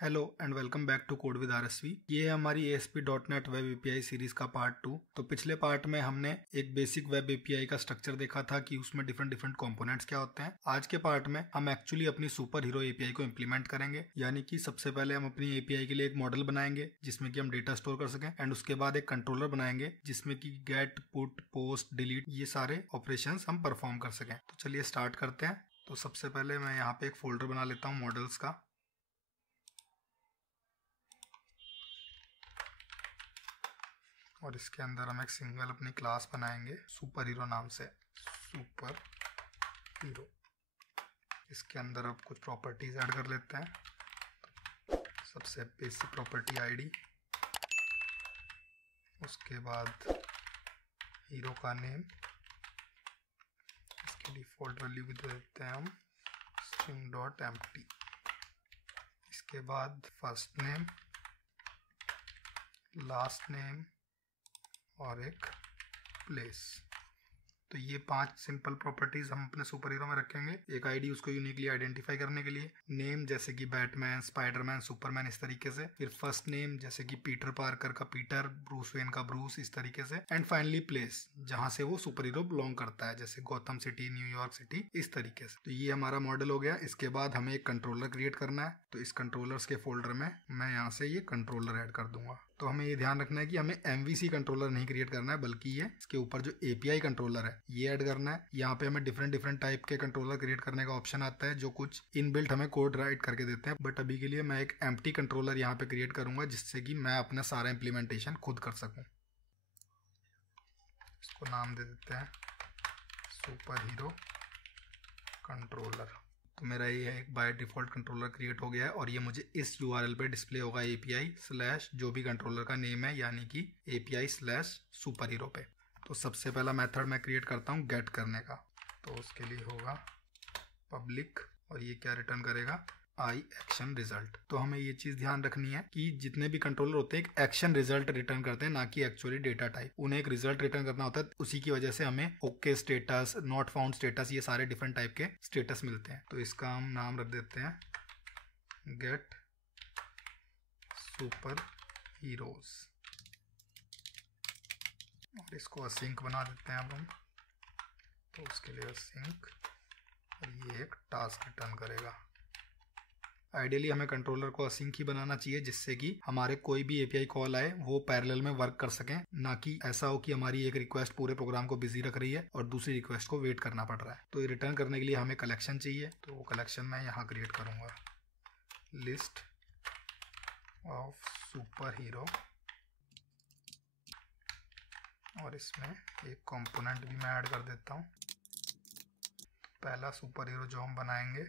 Hello and welcome back to code with RSV. ये है हमारी ASP.NET वेब एपीआई सीरीज का पार्ट 2। तो पिछले पार्ट में हमने एक बेसिक वेब एपीआई का स्ट्रक्चर देखा था कि उसमें डिफरेंट कंपोनेंट्स क्या होते हैं। आज के पार्ट में हम एक्चुअली अपनी सुपर हीरो एपीआई को इम्प्लीमेंट करेंगे, यानी कि सबसे पहले हम अपनी एपीआई के लिए एक मॉडल बनाएंगे जिसमें कि हम डेटा स्टोर कर सकें, एंड उसके बाद एक कंट्रोलर बनाएंगे जिसमें कि गेट, पुट, पोस्ट, डिलीट ये सारे ऑपरेशंस हम परफॉर्म कर सकें। तो चलिए स्टार्ट करते हैं। तो सबसे पहले मैं यहाँ पे एक फोल्डर बना लेता हूँ मॉडल्स का, और इसके अंदर हम एक सिंगल अपनी क्लास बनाएंगे सुपर हीरो नाम से, सुपर हीरो। इसके अंदर अब कुछ प्रॉपर्टीज ऐड कर लेते हैं। सबसे बेसिक प्रॉपर्टी आईडी, उसके बाद हीरो का नेम, इसकी डिफॉल्ट वैल्यू भी दे देते हैं हम string.empty। इसके बाद फर्स्ट नेम, लास्ट नेम और एक प्लेस। तो ये 5 सिंपल प्रॉपर्टीज हम अपने सुपर हीरो में रखेंगे। एक आईडी उसको यूनिकली आइडेंटिफाई करने के लिए, नेम जैसे कि बैटमैन, स्पाइडरमैन, सुपरमैन इस तरीके से, फिर फर्स्ट नेम जैसे कि पीटर पार्कर का पीटर, ब्रूस वेन का ब्रूस इस तरीके से, एंड फाइनली प्लेस जहां से वो सुपर हीरो बिलोंग करता है जैसे गौतम सिटी, न्यूयॉर्क सिटी इस तरीके से। तो ये हमारा मॉडल हो गया। इसके बाद हमें एक कंट्रोलर क्रिएट करना है। तो इस कंट्रोलर्स के फोल्डर में मैं यहाँ से ये कंट्रोलर ऐड कर दूंगा। तो हमें ये ध्यान रखना है कि हमें MVC कंट्रोलर नहीं क्रिएट करना है, बल्कि ये इसके ऊपर जो API कंट्रोलर है ये ऐड करना है। यहाँ पे हमें डिफरेंट टाइप के कंट्रोलर क्रिएट करने का ऑप्शन आता है जो कुछ इनबिल्ट हमें कोड राइट करके देते हैं, बट अभी के लिए मैं एक एम्प्टी कंट्रोलर यहाँ पे क्रिएट करूंगा जिससे कि मैं अपना सारा इम्प्लीमेंटेशन खुद कर सकूं। इसको नाम दे देते हैं सुपर हीरो कंट्रोलर। तो मेरा ये एक बाय डिफॉल्ट कंट्रोलर क्रिएट हो गया है और ये मुझे इस URL पे डिस्प्ले होगा API/ जो भी कंट्रोलर का नेम है, यानी कि API/सुपर हीरो पे। तो सबसे पहला मेथड मैं क्रिएट करता हूँ गेट करने का। तो उसके लिए होगा पब्लिक, और ये क्या रिटर्न करेगा, आई एक्शन रिजल्ट। तो हमें ये चीज ध्यान रखनी है कि जितने भी कंट्रोलर होते हैं एक एक्शन रिजल्ट रिटर्न करते हैं, ना कि एक्चुअली डेटा टाइप। उन्हें एक रिजल्ट रिटर्न करना होता है, उसी की वजह से हमें okay status, not found status, ये सारे डिफरेंट टाइप के स्टेटस मिलते हैं। तो इसका हम नाम रख देते हैं गेट सुपर हीरोज, और इसको असिंक बना देते हैं अब हम। तो उसके लिए असिंक, और ये एक टास्क रिटर्न करेगा। आइडियली हमें कंट्रोलर को असिंक ही बनाना चाहिए जिससे कि हमारे कोई भी API कॉल आए वो पैरेलल में वर्क कर सकें, ना कि ऐसा हो कि हमारी एक रिक्वेस्ट पूरे प्रोग्राम को बिजी रख रही है और दूसरी रिक्वेस्ट को वेट करना पड़ रहा है। तो ये रिटर्न करने के लिए हमें कलेक्शन चाहिए। तो वो कलेक्शन मैं यहाँ क्रिएट करूँगा, लिस्ट ऑफ सुपर हीरो, और इसमें एक कंपोनेंट भी मैं ऐड कर देता हूँ। पहला सुपर हीरो जो हम बनाएंगे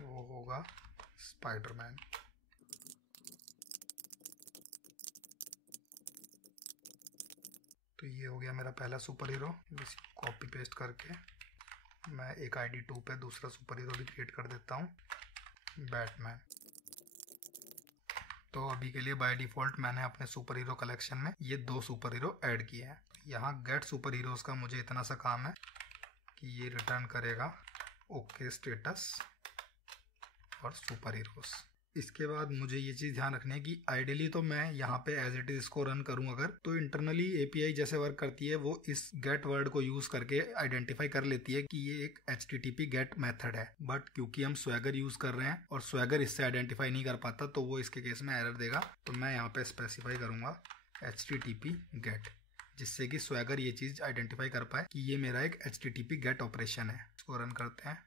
वो होगा स्पाइडरमैन। तो ये हो गया मेरा पहला सुपर हीरो। इसको कॉपी पेस्ट करके मैं एक ID 2 पे दूसरा सुपर हीरो भी क्रिएट कर देता हूँ, बैटमैन। तो अभी के लिए बाय डिफॉल्ट मैंने अपने सुपर हीरो कलेक्शन में ये 2 सुपर हीरो ऐड किए हैं। यहाँ गेट सुपर हीरोज का मुझे इतना सा काम है कि ये रिटर्न करेगा ओके स्टेटस और सुपर हीरोज। इसके बाद मुझे ये चीज़ ध्यान रखनी है कि आइडियली तो मैं यहाँ पे एज इट इज इसको रन करूँ अगर, तो इंटरनली API जैसे वर्क करती है वो इस गेट वर्ड को यूज करके आइडेंटिफाई कर लेती है कि ये एक HTTP गेट मेथड है। बट क्योंकि हम स्वैगर यूज कर रहे हैं और स्वैगर इससे आइडेंटिफाई नहीं कर पाता, तो वो इसके केस में एरर देगा। तो मैं यहाँ पे स्पेसिफाई करूंगा HTTP गेट, जिससे कि स्वैगर ये चीज आइडेंटिफाई कर पाए कि ये मेरा एक HTTP गेट ऑपरेशन है। इसको रन करते हैं।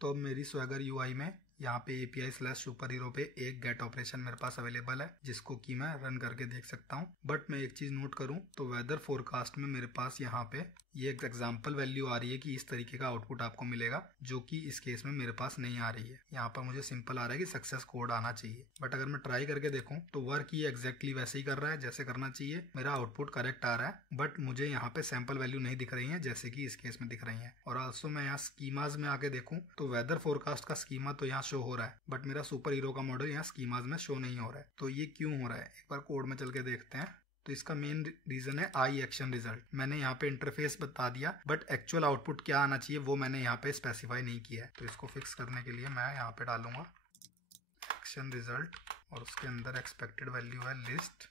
तो अब मेरी स्वैगर UI में यहाँ पे API/सुपर हीरो पे एक गेट ऑपरेशन मेरे पास अवेलेबल है जिसको कि मैं रन करके देख सकता हूँ। बट मैं एक चीज नोट करूँ तो वेदर फोरकास्ट में मेरे पास यहाँ पे ये एक एग्जाम्पल वैल्यू आ रही है कि इस तरीके का आउटपुट आपको मिलेगा, जो कि इस केस में मेरे पास नहीं आ रही है। यहाँ पर मुझे सिंपल आ रहा है कि सक्सेस कोड आना चाहिए, बट अगर मैं ट्राई करके देखूँ तो वर्क ये एग्जैक्टली वैसे ही कर रहा है जैसे करना चाहिए। मेरा आउटपुट करेक्ट आ रहा है, बट मुझे यहाँ पे सैंपल वैल्यू नहीं दिख रही है जैसे कि इस केस में दिख रही है। और ऑल्सो मैं यहाँ स्कीमाज में आके देखूँ तो वेदर फोरकास्ट का स्कीमा तो यहाँ शो हो रहा है, बट मेरा सुपर हीरो का मॉडल यहाँ स्कीमाज में शो नहीं हो रहा है। तो ये क्यों हो रहा है, एक बार कोड में चल के देखते हैं। तो इसका मेन रीज़न है आई एक्शन रिजल्ट। मैंने यहाँ पे इंटरफेस बता दिया, बट एक्चुअल आउटपुट क्या आना चाहिए वो मैंने यहाँ पे स्पेसिफाई नहीं किया है। तो इसको फिक्स करने के लिए मैं यहाँ पे डालूंगा एक्शन रिजल्ट और उसके अंदर एक्सपेक्टेड वैल्यू है लिस्ट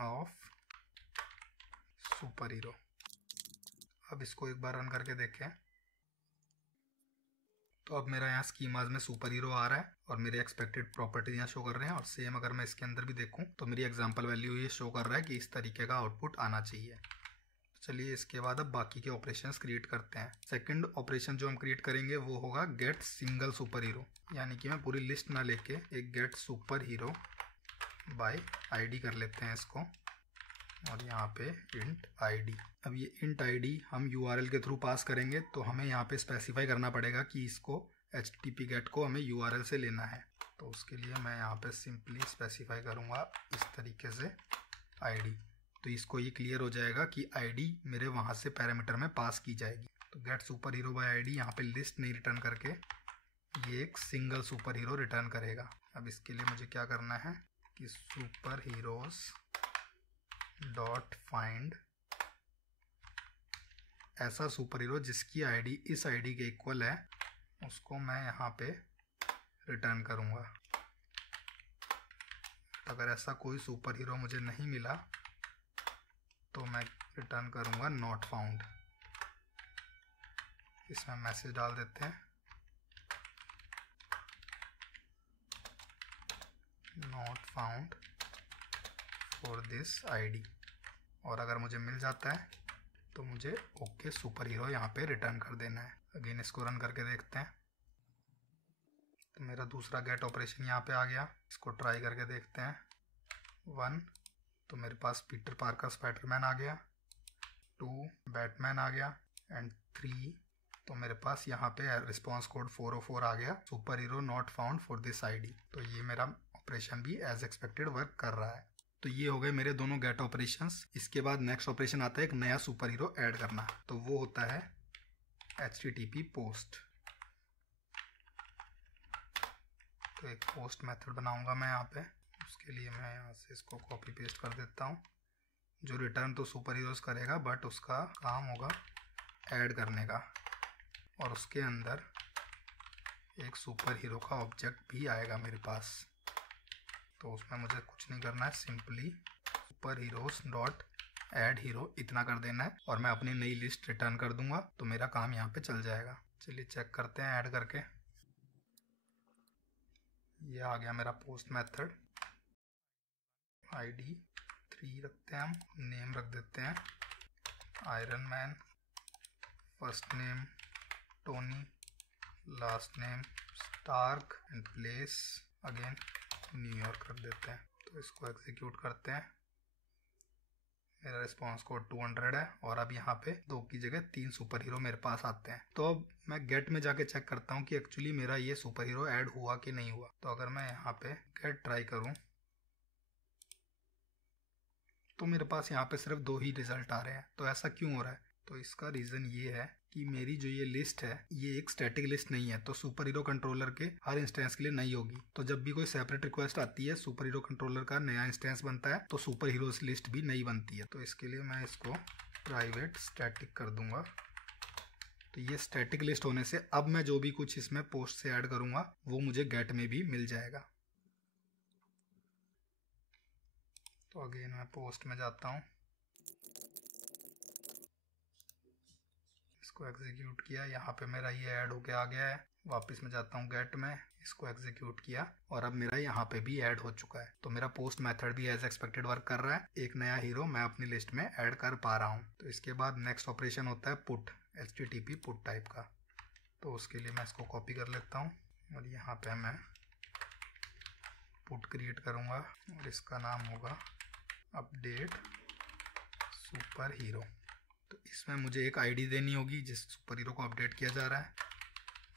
ऑफ सुपर हीरो। अब इसको एक बार रन करके देखें तो अब मेरा यहाँ स्कीमाज में सुपर हीरो आ रहा है और मेरे एक्सपेक्टेड प्रॉपर्टीज यहाँ शो कर रहे हैं। और सेम अगर मैं इसके अंदर भी देखूँ तो मेरी एग्जांपल वैल्यू ये शो कर रहा है कि इस तरीके का आउटपुट आना चाहिए। चलिए इसके बाद अब बाकी के ऑपरेशंस क्रिएट करते हैं। सेकंड ऑपरेशन जो हम क्रिएट करेंगे वो होगा गेट सिंगल सुपर हीरो, यानी कि मैं पूरी लिस्ट ना लेके एक get super hero bye ID कर लेते हैं इसको, और यहाँ पे इंट आईडी। अब ये इंट आईडी हम यूआरएल के थ्रू पास करेंगे, तो हमें यहाँ पे स्पेसिफाई करना पड़ेगा कि इसको HTTP गेट को हमें यूआरएल से लेना है। तो उसके लिए मैं यहाँ पे सिंपली स्पेसिफाई करूँगा इस तरीके से आईडी। तो इसको ये क्लियर हो जाएगा कि आईडी मेरे वहाँ से पैरामीटर में पास की जाएगी। तो get super hero bye ID यहाँ पे लिस्ट नहीं रिटर्न करके ये एक सिंगल सुपर हीरो रिटर्न करेगा। अब इसके लिए मुझे क्या करना है कि सुपर हीरोज डॉट फाइंड ऐसा सुपर हीरो जिसकी आईडी इस आईडी के इक्वल है, उसको मैं यहाँ पे रिटर्न करूँगा। अगर ऐसा कोई सुपर हीरो मुझे नहीं मिला तो मैं रिटर्न करूँगा नॉट फाउंड। इसमें मैसेज डाल देते हैं not found for this ID, और अगर मुझे मिल जाता है तो मुझे ओके सुपर हीरो यहाँ पे रिटर्न कर देना है। अगेन इसको रन करके देखते हैं तो मेरा दूसरा गेट ऑपरेशन यहाँ पे आ गया। इसको ट्राई करके देखते हैं। 1 तो मेरे पास पीटर पार्कर स्पाइडरमैन आ गया, 2 बैटमैन आ गया, एंड 3 तो मेरे पास यहाँ पे रिस्पॉन्स कोड 404 आ गया, super hero not found for this ID. तो ये मेरा ऑपरेशन भी एज एक्सपेक्टेड वर्क कर रहा है। तो ये हो गए मेरे दोनों गेट ऑपरेशंस। इसके बाद नेक्स्ट ऑपरेशन आता है एक नया सुपर हीरो ऐड करना, तो वो होता है HTTP पोस्ट। तो एक पोस्ट मेथड बनाऊंगा मैं यहाँ पे। उसके लिए मैं यहाँ से इसको कॉपी पेस्ट कर देता हूँ। जो रिटर्न तो सुपर हीरोज करेगा, बट उसका काम होगा ऐड करने का, और उसके अंदर एक सुपर हीरो का ऑब्जेक्ट भी आएगा मेरे पास। तो उसमें मुझे कुछ नहीं करना है, simply super heroes dot add hero इतना कर देना है और मैं अपनी नई लिस्ट रिटर्न कर दूंगा, तो मेरा काम यहाँ पे चल जाएगा। चलिए चेक करते हैं ऐड करके। ये आ गया मेरा पोस्ट मेथड। आईडी 3 रखते हैं, हम नेम रख देते हैं iron man, first name Tony, last name Stark, and place again New York रख देते हैं। तो इसको एग्जीक्यूट करते हैं। मेरा रिस्पॉन्स कोड 200 है और अब यहाँ पे 2 की जगह 3 सुपर हीरो मेरे पास आते हैं। तो अब मैं गेट में जाके चेक करता हूँ कि एक्चुअली मेरा ये सुपर हीरो ऐड हुआ कि नहीं हुआ। तो अगर मैं यहाँ पे गेट ट्राई करूँ तो मेरे पास यहाँ पे सिर्फ 2 ही रिजल्ट आ रहे हैं। तो ऐसा क्यों हो रहा है? तो इसका रीज़न ये है कि मेरी जो ये लिस्ट है ये एक स्टैटिक लिस्ट नहीं है, तो सुपर हीरो कंट्रोलर के हर इंस्टेंस के लिए नहीं होगी। तो जब भी कोई सेपरेट रिक्वेस्ट आती है, सुपर हीरो कंट्रोलर का नया इंस्टेंस बनता है, तो सुपर हीरोज लिस्ट भी नहीं बनती है। तो इसके लिए मैं इसको प्राइवेट स्टैटिक कर दूंगा। तो ये स्टैटिक लिस्ट होने से अब मैं जो भी कुछ इसमें पोस्ट से ऐड करूंगा वो मुझे गेट में भी मिल जाएगा। तो अगेन मैं पोस्ट में जाता हूँ, इसको एग्जीक्यूट किया, यहाँ पे मेरा ये ऐड होके आ गया है। वापस में जाता हूँ गेट में, इसको एग्जीक्यूट किया और अब मेरा यहाँ पे भी ऐड हो चुका है। तो मेरा पोस्ट मेथड भी एज एक्सपेक्टेड वर्क कर रहा है। एक नया हीरो मैं अपनी लिस्ट में ऐड कर पा रहा हूँ। तो इसके बाद नेक्स्ट ऑपरेशन होता है पुट, HTTP पुट टाइप का। तो उसके लिए मैं इसको कॉपी कर लेता हूँ और यहाँ पे मैं पुट क्रिएट करूँगा और इसका नाम होगा अपडेट सुपर हीरो। तो इसमें मुझे एक आईडी देनी होगी जिस सुपर हीरो को अपडेट किया जा रहा है,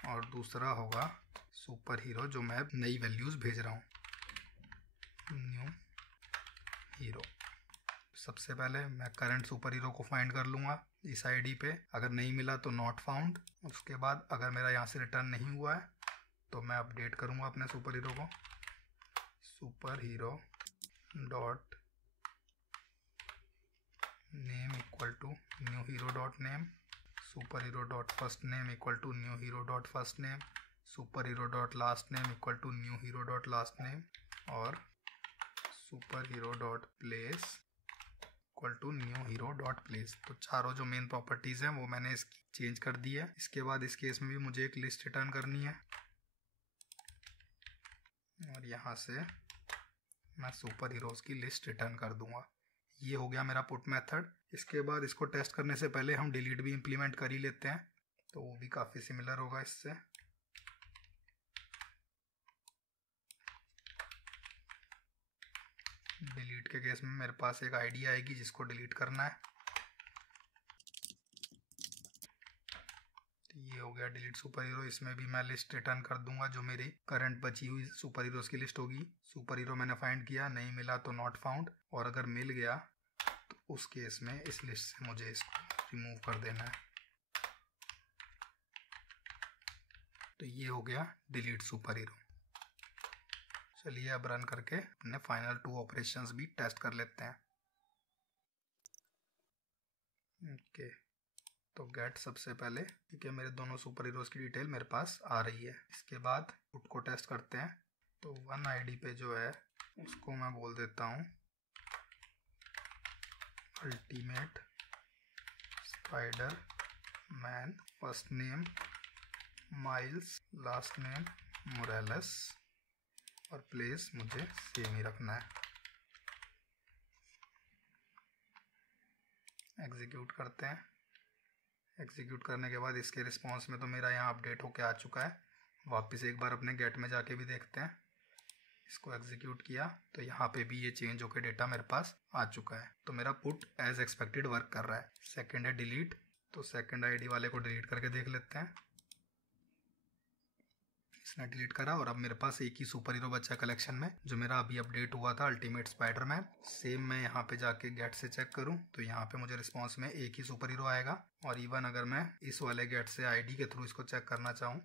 और दूसरा होगा सुपर हीरो जो मैं नई वैल्यूज़ भेज रहा हूँ, न्यू हीरो। सबसे पहले मैं करंट सुपर हीरो को फाइंड कर लूँगा इस आईडी पे, अगर नहीं मिला तो नॉट फाउंड। उसके बाद अगर मेरा यहाँ से रिटर्न नहीं हुआ है तो मैं अपडेट करूँगा अपने सुपर हीरो को, super hero dot name equal to new hero dot name, super hero dot first name equal to new hero dot first name, super hero dot last name equal to new hero dot last name, और super hero dot place equal to new hero dot place. तो चारों जो main properties हैं वो मैंने इसकी change कर दी है। इसके बाद इस केस में भी मुझे एक लिस्ट रिटर्न करनी है और यहाँ से मैं सुपर हीरोज़ की लिस्ट रिटर्न कर दूंगा। ये हो गया मेरा पुट मेथड। इसके बाद इसको टेस्ट करने से पहले हम डिलीट भी इम्प्लीमेंट कर ही लेते हैं, तो वो भी काफ़ी सिमिलर होगा इससे। डिलीट के केस में मेरे पास एक आईडी आएगी जिसको डिलीट करना है। तो ये हो गया डिलीट सुपर हीरो। इसमें भी मैं लिस्ट रिटर्न कर दूंगा जो मेरी करंट बची हुई सुपर हीरोज़ की लिस्ट होगी। सुपर हीरो मैंने फाइंड किया, नहीं मिला तो नॉट फाउंड, और अगर मिल गया तो उस केस में इस लिस्ट से मुझे इसको रिमूव कर देना है। तो ये हो गया डिलीट सुपर हीरो। चलिए अब रन करके अपने फाइनल 2 ऑपरेशंस भी टेस्ट कर लेते हैं। ओके, तो गेट सबसे पहले, ठीक है, मेरे दोनों सुपर हीरोज़ की डिटेल मेरे पास आ रही है। इसके बाद पुट को टेस्ट करते हैं। तो 1 आईडी पे जो है उसको मैं बोल देता हूँ ultimate Spider Man, first name Miles, last name Morales, और प्लेस मुझे सेम ही रखना है। एग्जीक्यूट करते हैं। एग्जीक्यूट करने के बाद इसके रिस्पॉन्स में तो मेरा यहाँ अपडेट होके आ चुका है। वापस एक बार अपने गेट में जाके भी देखते हैं। इसको एग्जीक्यूट किया तो यहाँ पे भी ये चेंज होकर डेटा मेरे पास आ चुका है। तो मेरा पुट एज एक्सपेक्टेड वर्क कर रहा है। सेकंड है डिलीट, तो सेकंड आईडी वाले को डिलीट करके देख लेते हैं। इसने डिलीट करा और अब मेरे पास एक ही सुपर हीरो बचा कलेक्शन में, जो मेरा अभी अपडेट हुआ था अल्टीमेट स्पाइडरमैन। सेम मैं यहाँ पे जाके गेट से चेक करूँ तो यहाँ पे मुझे रिस्पॉन्स में एक ही सुपर हीरो आएगा। और इवन अगर मैं इस वाले गेट से आईडी के थ्रू इसको चेक करना चाहूँ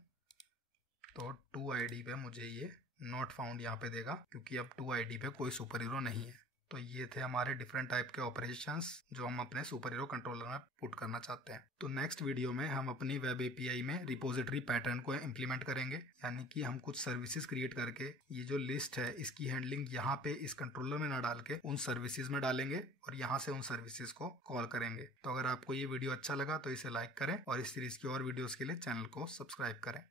तो 2 आईडी पे मुझे ये नॉट फाउंड यहाँ पे देगा, क्योंकि अब 2 आईडी पे कोई सुपर हीरो नहीं है। तो ये थे हमारे डिफरेंट टाइप के ऑपरेशंस जो हम अपने सुपर हीरो कंट्रोलर में पुट करना चाहते हैं। तो नेक्स्ट वीडियो में हम अपनी वेब एपीआई में रिपोजिटरी पैटर्न को इम्प्लीमेंट करेंगे, यानी कि हम कुछ सर्विसेज क्रिएट करके ये जो लिस्ट है इसकी हैंडलिंग यहाँ पे इस कंट्रोलर में ना डाल के उन सर्विसेज में डालेंगे और यहाँ से उन सर्विसेज को कॉल करेंगे। तो अगर आपको ये वीडियो अच्छा लगा तो इसे लाइक करें और इस सीरीज की और वीडियोस के लिए चैनल को सब्सक्राइब करें।